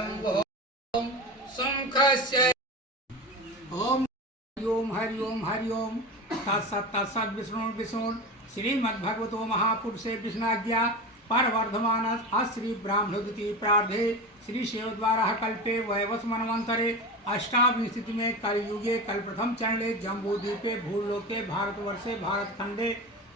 शंभो शंखस्य ओम हरि ओम तत्सत विष्णु श्रीमद्भगवतो महापुरुषे विष्णाज्ञा परवर्धमान श्री ब्राह्मणोदिति प्रार्धे श्री शिव द्वारा कल्पे वैवस मनवंतरे अष्टाविंशति में कलयुगे कल प्रथम चरणे जम्बूद्वीपे भूलोके भारतवर्षे भारतखंडे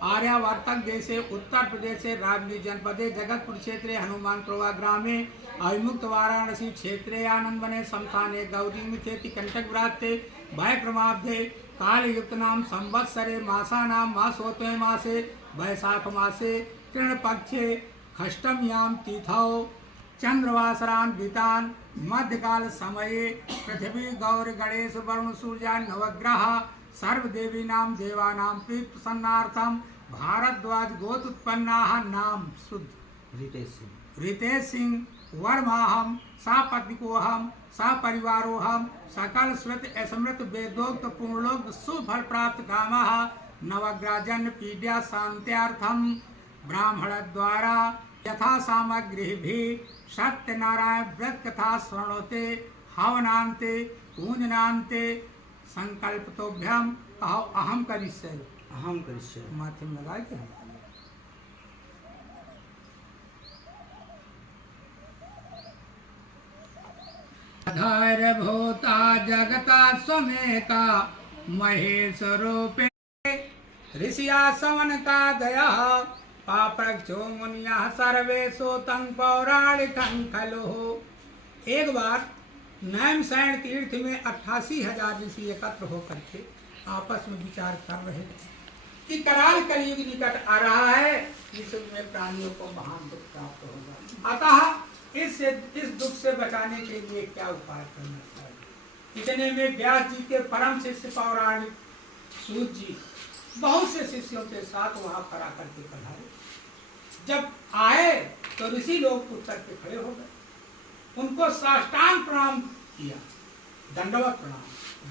आर्यावर्तक देशे उत्तर प्रदेशे राजगीर जनपदे जगतपुर क्षेत्रे हनुमान प्रभा ग्रामे अविमुक्त वाराणसी क्षेत्रे आनंद वने संस्थाने गौरी मुखेति कंटक व्राते भयक्रमाब्धे कालयुक्त नाम संवत्सरे मासानां मासोत्तमे मासे वैशाख मासे तृणपक्षे खष्टम्यां तिथौ चंद्रवासरान्वितान् मध्यकाल समये पृथ्वी गौर गणेश वरुण सूर्या नवग्रह सर्वदेवीनां देवानां प्रीतिप्रसन्नार्थं भारद्वाज गोत्रोत्पन्नाः नाम शुद्ध रितेश सिंह वर्माहम सापत्निकोहम सपरिवारोहम सकल स्मृत स्मृत वेदोक्त पूर्णोक्त सुफल प्राप्त कामः नवग्रहजन्य पीड्या शांत्यार्थम ब्राह्मण द्वारा यथा सामग्री भी सत्यनारायण व्रत कथा स्मरणोते हवनान्ते पूजनान्ते संकल्पतोभ्यम अहम करिष्ये माथे में लगा के धर भूता जगता समेता महेश रूपे ऋषिया सवन का दया पाप्रक्षो मुनिया सर्वे सोतं पौराणिकं खलु। एक बार नैमिषारण्य तीर्थ में 88,000 ऋषि एकत्र होकर के आपस में विचार कर रहे थे कि कराल कलयुग निकट आ रहा है, इस युग में प्राणियों को महान दुख प्राप्त होगा, अतः इस दुख से बचाने के लिए क्या उपाय करना चाहिए। इतने में व्यास जी के परम शिष्य पौराणिक सूत जी बहुत से शिष्यों के साथ वहां पर आकर के पधारे। जब आए तो ऋषि लोग उठ करके खड़े हो गए, उनको साष्टांग प्रणाम किया, दंडवत प्रणाम।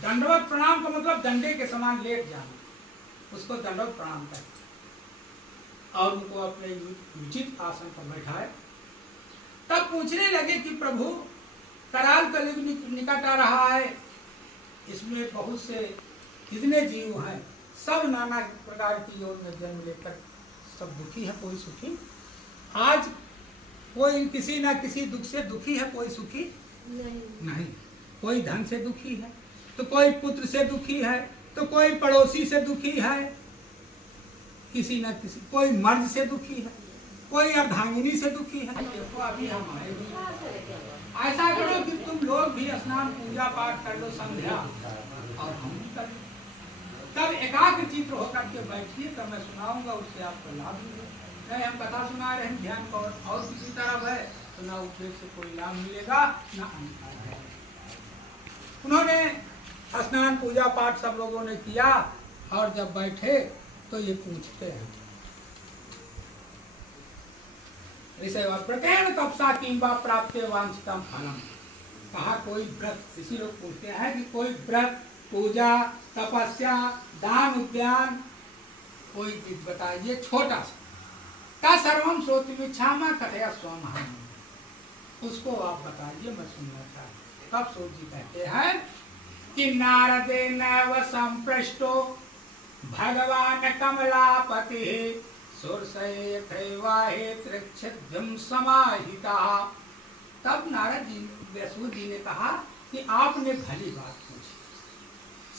दंडवत प्रणाम का मतलब डंडे के समान लेट जाना, उसको दंडवत प्रणाम करते और उनको अपने उचित आसन पर बैठाए। तब पूछने लगे कि प्रभु कराल कलयुग निकट आ रहा है, इसमें बहुत से कितने जीव हैं, सब नाना प्रकार की योनि में जन्म लेकर सब दुखी है, कोई सुखी। आज कोई किसी ना किसी दुख से दुखी है, कोई सुखी नहीं। कोई धन से दुखी है तो कोई पुत्र से दुखी है तो कोई पड़ोसी से दुखी है, किसी ना किसी, कोई मर्द से दुखी है, कोई अर्धांगिनी से दुखी है। देखो अभी हम आए भी, ऐसा करो कि तुम लोग भी स्नान पूजा पाठ कर लो संध्या और हम भी कर लो, तब एकाग्र चित्त होकर के बैठिए, तब मैं सुनाऊंगा, उससे आपको लाभ मिलेगा। नहीं हम कथा सुना रहे हैं, ध्यान को और किसी तरफ है तो ना उससे कोई लाभ मिलेगा ना अंतर है। उन्होंने स्नान पूजा पाठ सब लोगों ने किया और जब बैठे तो ये पूछते हैं प्रत्येक तपसा किंबा प्राप्त वांछितम फलम। कहा कोई व्रत, इसी लोग पूछते हैं कि कोई व्रत, पूजा, तपस्या, दान, उद्यान, कोई चीज बताइए छोटा सा, का सर्वम श्रोतुमिच्छामि कथया स्वमहम्, उसको आप बताइए, मैं सुनना चाहता। तब सूत जी कहते हैं कि नारदेन संपृष्टो भगवान कमलापति सुरसैवाहेत्रच्छिद्यं समाहिता। तब नारद जी व्यासुर जी ने कहा कि आपने भली बात पूछी।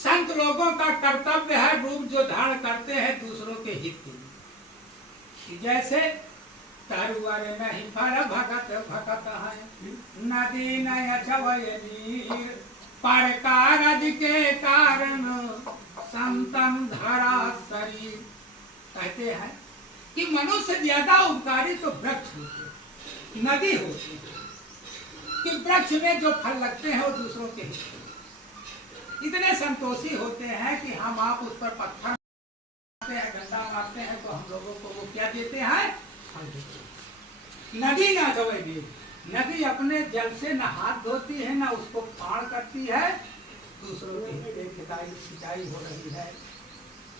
संत लोगों का कर्तव्य है रूप जो धारण करते हैं दूसरों के हित के लिए, जैसे तरुवर नहीं फल भगत भगत है, नदी नय छवय नीर, पर कारज के कारण संतन धरा शरीर। कहते हैं कि मनुष्य ज्यादा उपकारी तो वृक्ष होते, नदी होती है, कि वृक्ष में जो फल लगते हैं वो दूसरों के हित में। इतने संतोषी होते हैं कि हम आप उस पर पत्थर मारते हैं, डंडा मारते हैं तो हम लोगों को वो क्या देते हैं, फल देते हैं। नदी ना धोएगी, नदी अपने जल से न हाथ धोती है न उसको पार करती है, दूसरों के सिंचाई हो रही है।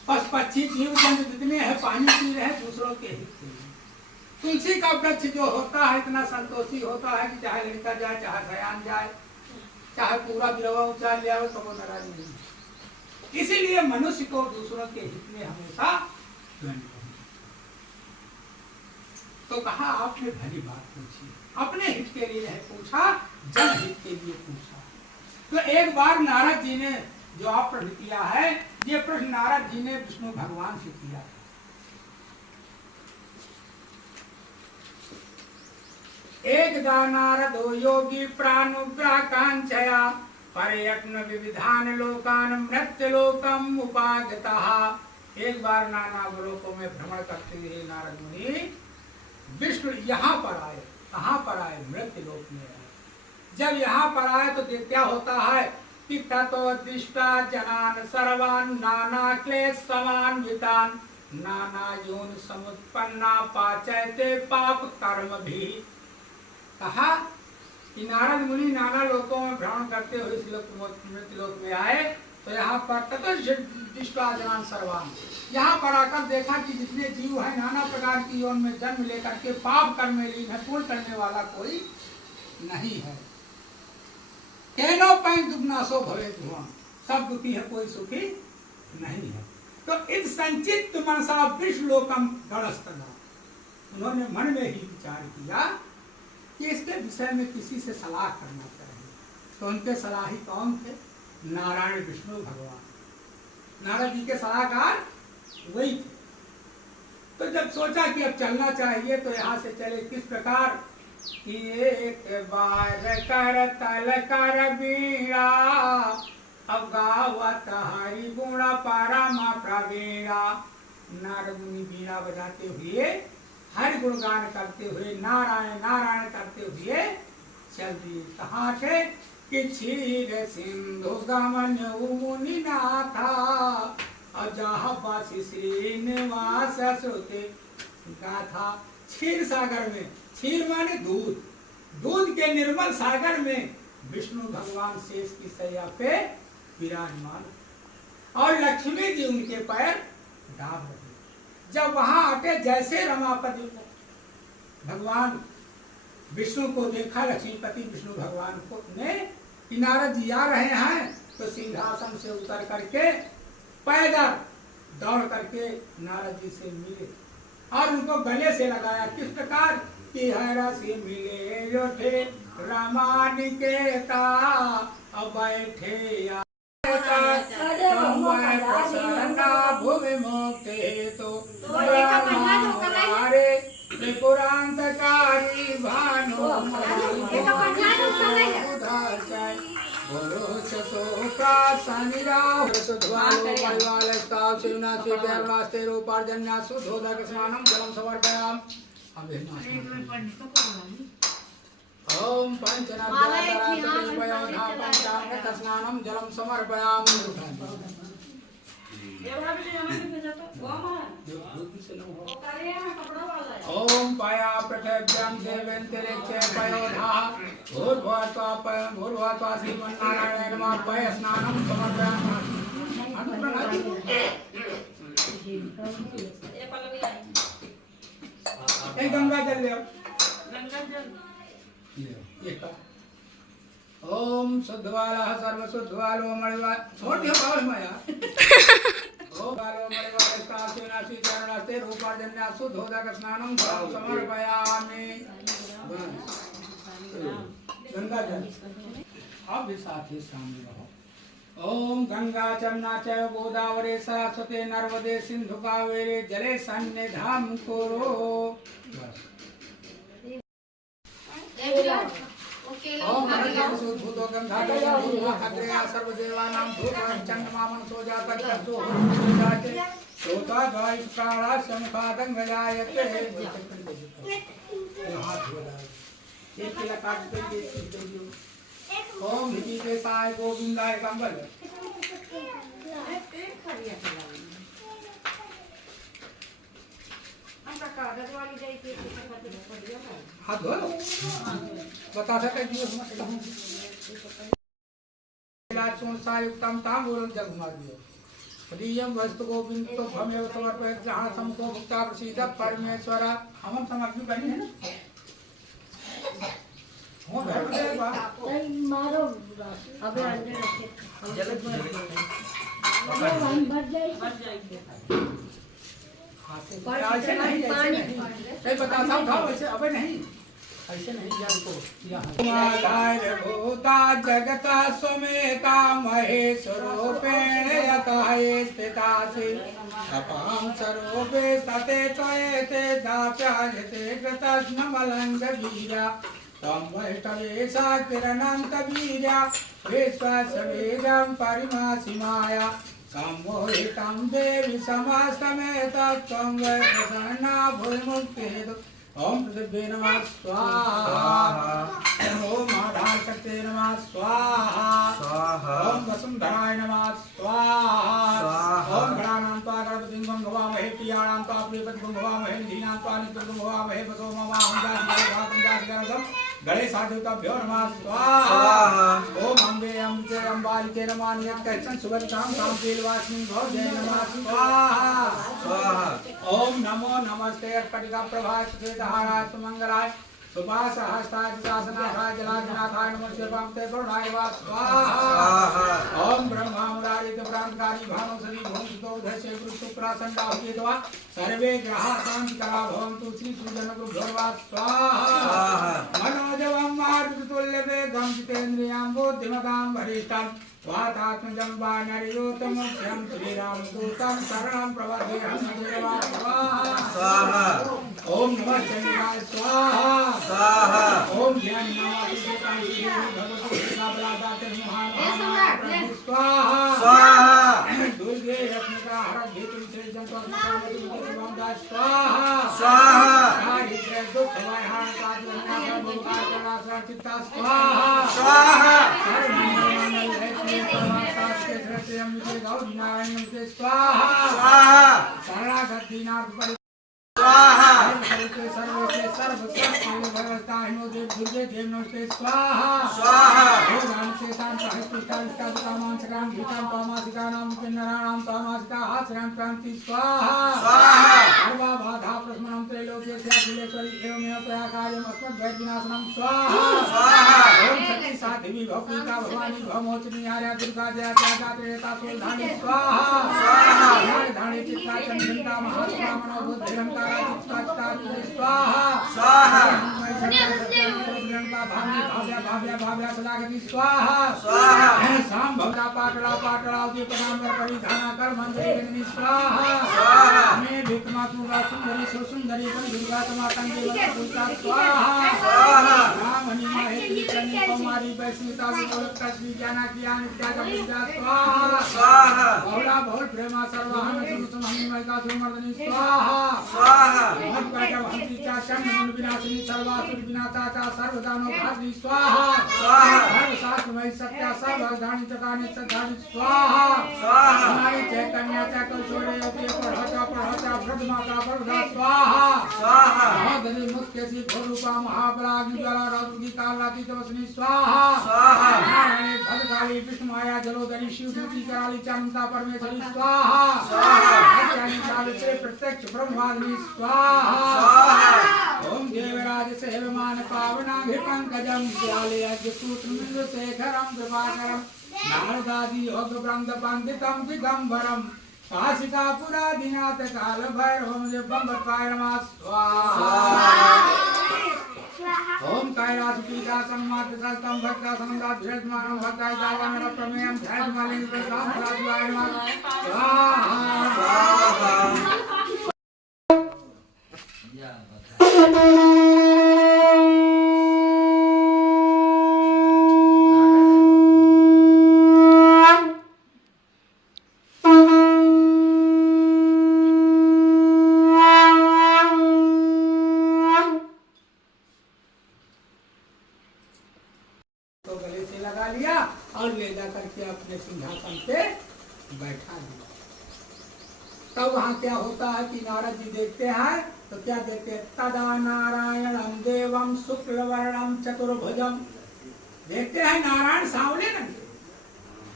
पशु पक्षी जीव जंतु जितने हैं पानी पी रहे हैं दूसरों के हित के लिए। तुलसी का वृक्ष जो होता है इतना संतोषी होता है कि चाहे लड़का जाए, चाहे सयान जाए, चाहे पूरा बिरवा उचार ले आओ तो वो नाराज नहीं। इसीलिए मनुष्य को दूसरों के हित में हमेशा तो कहा आपने भली बात पूछी, अपने हित के लिए नहीं पूछा, जनहित के लिए पूछा। तो एक बार नारद जी ने जो आप प्रश्न किया है, ये प्रश्न नारद जी ने विष्णु भगवान से किया। एकदा नारदो योगी प्राणुग्राकांक्षया पर्यटन विविधान लोकान मृत्य लोकम उपागतः। एक बार नाना लोकों में भ्रमण करते हुए नारद मुनि विष्णु यहाँ पर आए। कहाँ पर आए? मृत्य लोक में आए। जब यहाँ पर आए तो क्या होता है कि ततो दिष्टा जनान सर्वान नाना क्लेश समान्वितान नाना योन समुत्पन्ना पाचयते पाप कर्म भी। कहा कि नारद मुनि नाना लोकों में भ्रमण करते हुए इस मृत्यु लोक में आए तो यहाँ पर ततो दिष्टा जनान सर्वान, यहाँ पर आकर देखा कि जितने जीव हैं नाना प्रकार की यौन में जन्म लेकर के पाप कर्म में लीन है, पूर्ण करने वाला कोई नहीं है। केनो पैं दुग्नासो भवेत भुवन, सब दुखी है कोई सुखी नहीं है। तो इन संचित मनसा विश्वलोकम गणस्तना, उन्होंने मन में ही विचार किया कि इसके विषय में किसी से सलाह करना चाहिए। तो उनके सलाही कौन थे? नारायण विष्णु भगवान। नारद जी के सलाहकार वही थे। तो जब सोचा कि अब चलना चाहिए तो यहाँ से चले। किस प्रकार कि एक बार कर तल कर बीड़ा, अब गावत हरि गुण परम प्रवीणा। नारद मुनि बीड़ा बजाते हुए हरि गुणगान करते हुए नारायण नारायण करते हुए चल दिए। कहाँ थे कि क्षीर सिंधु गमन मुनि नाथा अजह बसि श्रीनिवास श्रुति गाथा। क्षीर सागर में, क्षीर माने दूध, दूध के निर्मल सागर में विष्णु भगवान शेष की सैया पे विराजमान और लक्ष्मी जी उनके पैर दाब रहे। जब वहां आके जैसे रमापति भगवान विष्णु को देखा, लक्ष्मीपति विष्णु भगवान को ने कि नारद जी आ रहे हैं, तो सिंहासन से उतर करके पैदल दौड़ करके नारद जी से मिले और उनको गले से लगाया। किस प्रकार कि हरा से मिले जो थे रमानिकेता, अब बैठे भूमि मुक्ते तो पुरांतकारी भानु ओम पंचनाम जलम समर्पयामि। ओम पाया पृथिव्यां देवेंतरिक्षे पयोधा भूर्भुवस्वा श्रीमन्नारायण नमः। पय स्नानं समर्पयामि। एक गंगा जल ले। ओम शुद्धवाला सर्व शुद्धवालो मणिवा छोड़ दिया पावल माया। ओम वालो मणिवा स्तासु नासी चरणास्ते रूपाजन्या शुद्धोदक स्नानं समर्पयामि। गंगा जल अब भी साथ ही सामने रहो। ओम गंगा जमुना च गोदावरी सरस्वती नर्मदे सिंधु कावेरी जले सन्निधान कुरु। ओम भूतो गंधा सर्वदेवानां भूतं चंद्रमामन सोजातः कर्तो होजाते सोता गाय प्राणा संपादन गजायते। हाथ धोला एक किला काट के दे। ओम हिजी के साय गोविंदाय कंबल। हाथ धो लो। बता सकते युक्तम तांबूलम जल घुमा दियो। प्रियम वस्तु गोविंद तो भमेव समर्पयत जहाँ समको भुक्ता प्रसीद परमेश्वर। हम समर्पित बनी है ना हो घर में बात मारो अबे अंदर रखे जल्द भर जाएगी ऐसे नहीं नहीं बता उठाओ ऐसे अबे नहीं ऐसे नहीं यार को आधार भूता जगता समेता महेश्वरूपेण यतये स्थितासि अपां स्वरूपे तते त्वयते दाप्यायते कृतस्नमलङ्गवीरा तं वैष्णवेशा किरणन्तवीर्या विश्वसवेगं परिमासिमाया सम्मोहितं देवि समास्तमेत त्वं वै प्रसन्ना भूमुक्तेतु ओम पृथ्वी नमः स्वाहा ओम आधार शक्ति नमः स्वाहा ओम वसुंधराय नमः स्वाहा ओम गणानां त्वा गणपतिं गं भवामहे प्रियाणां त्वा प्रियपतिं गं भवामहे निधीनां त्वा नित्यं गं भवामहे वसो ममाहं जातिगणगणं गणेशाधिपभ्यो नमः स्वाहा ओम अम्बे अम्बिके अम्बालिके नमः नियतकैतं सुगन्धां कामकीलवासिनी भवजे नमः स्वाहा स्वाहा ओम नमो नमस्ते स्फटिका प्रभात हाराय सुमंगलाय सुभाष हस्ताय शासनाय जलाजनाथाय नमस्ते पामते करुणाय वा स्वाहा ओम ब्रह्मा मुरारित प्राणकारी भानु श्री भूमितो धस्य गुरु प्रासंडा होयेत्वा सर्वे ग्रहा शांति करा भवन्तु श्री सुजन गुरुभ्यो वा स्वाहा मनोजवं मारुततुल्य वेगं जितेन्द्रियां बुद्धिमतां वरिष्ठं वातात्मजं वानरयोतमुख्यं श्रीरामदूतं शरणं प्रपद्येऽहं नमः स्वाहा ओम नमः शंकराय स्वाहा स्वाहा ओम ज्ञान नमः भगवती स्वाहा स्वाहा दुर्गे रत्निका हर भेतुं से जंतु स्वाहा स्वाहा दारिद्र्य दुख भयहार कादना भूताकरा सर्वचित्ता स्वाहा स्वाहा स्वाहा शरणागतिनाथ स्वाहा सर्वके सर्व व्यवस्था हिमोदेव दुर्गे देव नमस्ते स्वाहा स्वाहा भगवान से शांत हस्तिष्ठा विष्टा कामान सकाम भूतां पामासिकानां पिन्नराणां पामासिका आश्रम क्रांति स्वाहा स्वाहा सर्वा बाधा प्रशमनं त्रैलोक्य अखिलेश्वरी एवमेव प्रयाकार्यम् अस्मद्वैद्यनाशनं स्वाहा स्वाहा ओम शक्ति साध्वी भवपिता भवानी भवमोचनी आर्या दुर्गा जया त्यागा त्रिनेता सोलधानी स्वाहा स्वाहा धाणी चित्ता चंद्रिका महात्मा मनोबुद्धिरंकार स्वाहा स्वाहा भाव्या भाव्या सदागति स्वाहा स्वाहा शाम भवदा पाटला पाटला दीपनांबर परिधाना कर मंदिर स्वाहा स्वाहा मैं भिकमातुगा सुंदरी सुंदरी पण दुर्गा तमातंगे वरपुता स्वाहा स्वाहा रामनी माहेश्वरी कन्या कुमारी वैष्णविता विकोलता श्री जानकी नित्यागमिता स्वाहा स्वाहा बहुला बहुल प्रेमा सर्वहन सुसमहि महिका सुमर्दनी स्वाहा स्वाहा भक्तिचा शरण विनाशिनी सर्वासुर विनाशाचा सर्वदानो भागी स्वाहा स्वाहा सर्वशास्त्रमय सत्या सर्वधानी चकानी सद्धानी स्वाहा स्वाहा हमारी चैतन्याचा कौशल्य योग्य पढ़ता ब्रह्माता ब्रह्मा स्वाहा स्वाहा महाधनी मुख्यसी घोरूपा महाबलाग्नि ज्वाला राजुगी कालाती तवसनी स्वाहा स्वाहा नारायणी भद्रकाली विष्णुमाया जलोदरी शिवदूती कराली चामुंडा परमेश्वरी स्वाहा स्वाहा अज्ञानी सावित्री प्रत्यक्ष ब्रह्माग्नि स्वाहा ओम देवराज सेवमान पावनाभि पंकजं ज्वालयज्ञसूत्रमिन्द्र शेखरं कृपाकरं नारदादि योग ब्रह्म पंडितं दिगंबरं काशिकापुरादिनाथ काल भैरवं जपंबकाय नमः स्वाहा ओम कैलास पीठा सम्माद सस्तम भक्ता समंदा ध्यात्मानं भक्ताय दावानर प्रमेयं ध्यात्मालिंग प्रसाद राजवाय नमः स्वाहा तो गले से लगा लिया और ले जा करके अपने सिंहासन पे बैठा दिया। तब वहाँ क्या होता है कि नारद जी देखते हैं तो क्या देखते हैं, तदा नारायणं देवं शुक्लवर्णं चतुर्भुजं। देखते हैं नारायण सांवले रंग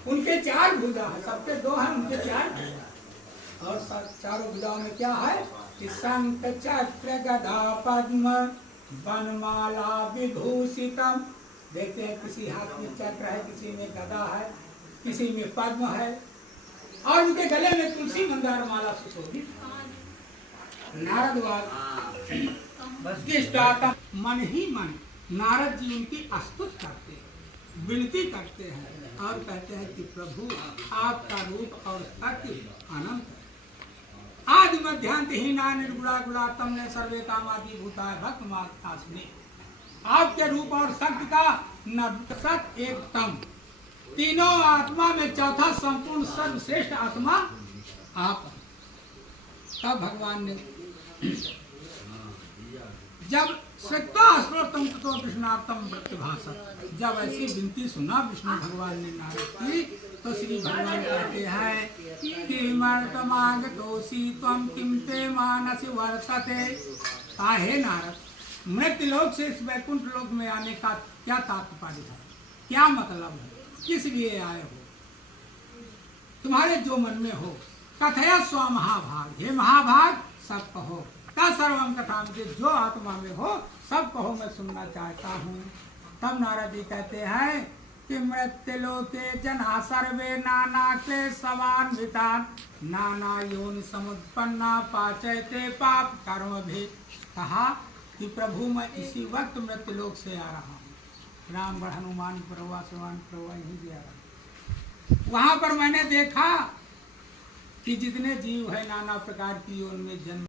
उनके 4 भुजा है, सबके 2 हैं, उनके 4। और चारों भुजाओं में क्या है कि शंख चक्र गदा पद्म वनमाला विभूषितम। देखते हैं किसी हाथ में चक्र है, किसी में गदा है, किसी में पद्म है, और उनके गले में तुलसी मंदार माला सुशोभित। नारद मन ही मन नारद जी उनकी स्तुति करते हैं, विनती करते हैं और कहते हैं कि प्रभु आपका रूप और शक्ति अनंत है। आदि मध्यांत हीना निर्गुणा गुणात्म ने सर्वे कामादि भूता भक्त मास्मे। आपके रूप और शक्ति का न सत एक तम, तीनों आत्मा में चौथा संपूर्ण सर्वश्रेष्ठ आत्मा आप। तब भगवान ने जब श्रुतम तो विष्णार्थम प्रतिभाषक, जब ऐसी विनती सुना विष्णु भगवान ने नारद की, तो श्री भगवान कहते हैं कि मांग तोसी त्वं किम ते मानसि वर्तते। काहे नारद, मृत्यु लोक से इस वैकुंठ लोक में आने का क्या तात्पर्य है, क्या मतलब है, किस लिए आए हो, तुम्हारे जो मन में हो। कथया स्व महाभाग, हे महाभाग सब कहो। सर्वम कथा, मुझे जो आत्मा में हो सब कहो, मैं सुनना चाहता हूँ। तब नारद जी कहते हैं कि मृत्युलोके जना सर्वे नाना क्लेशवान्वितान् नाना योनि समुत्पन्ना पाचयते पाप कर्म भी। कहा कि प्रभु मैं इसी वक्त मृत्युलोक से आ रहा हूँ, रामगढ़ हनुमान परवा समान परवा यहीं भी आ रहा हूँ। वहाँ पर मैंने देखा कि जितने जीव है नाना प्रकार की योनि में जन्म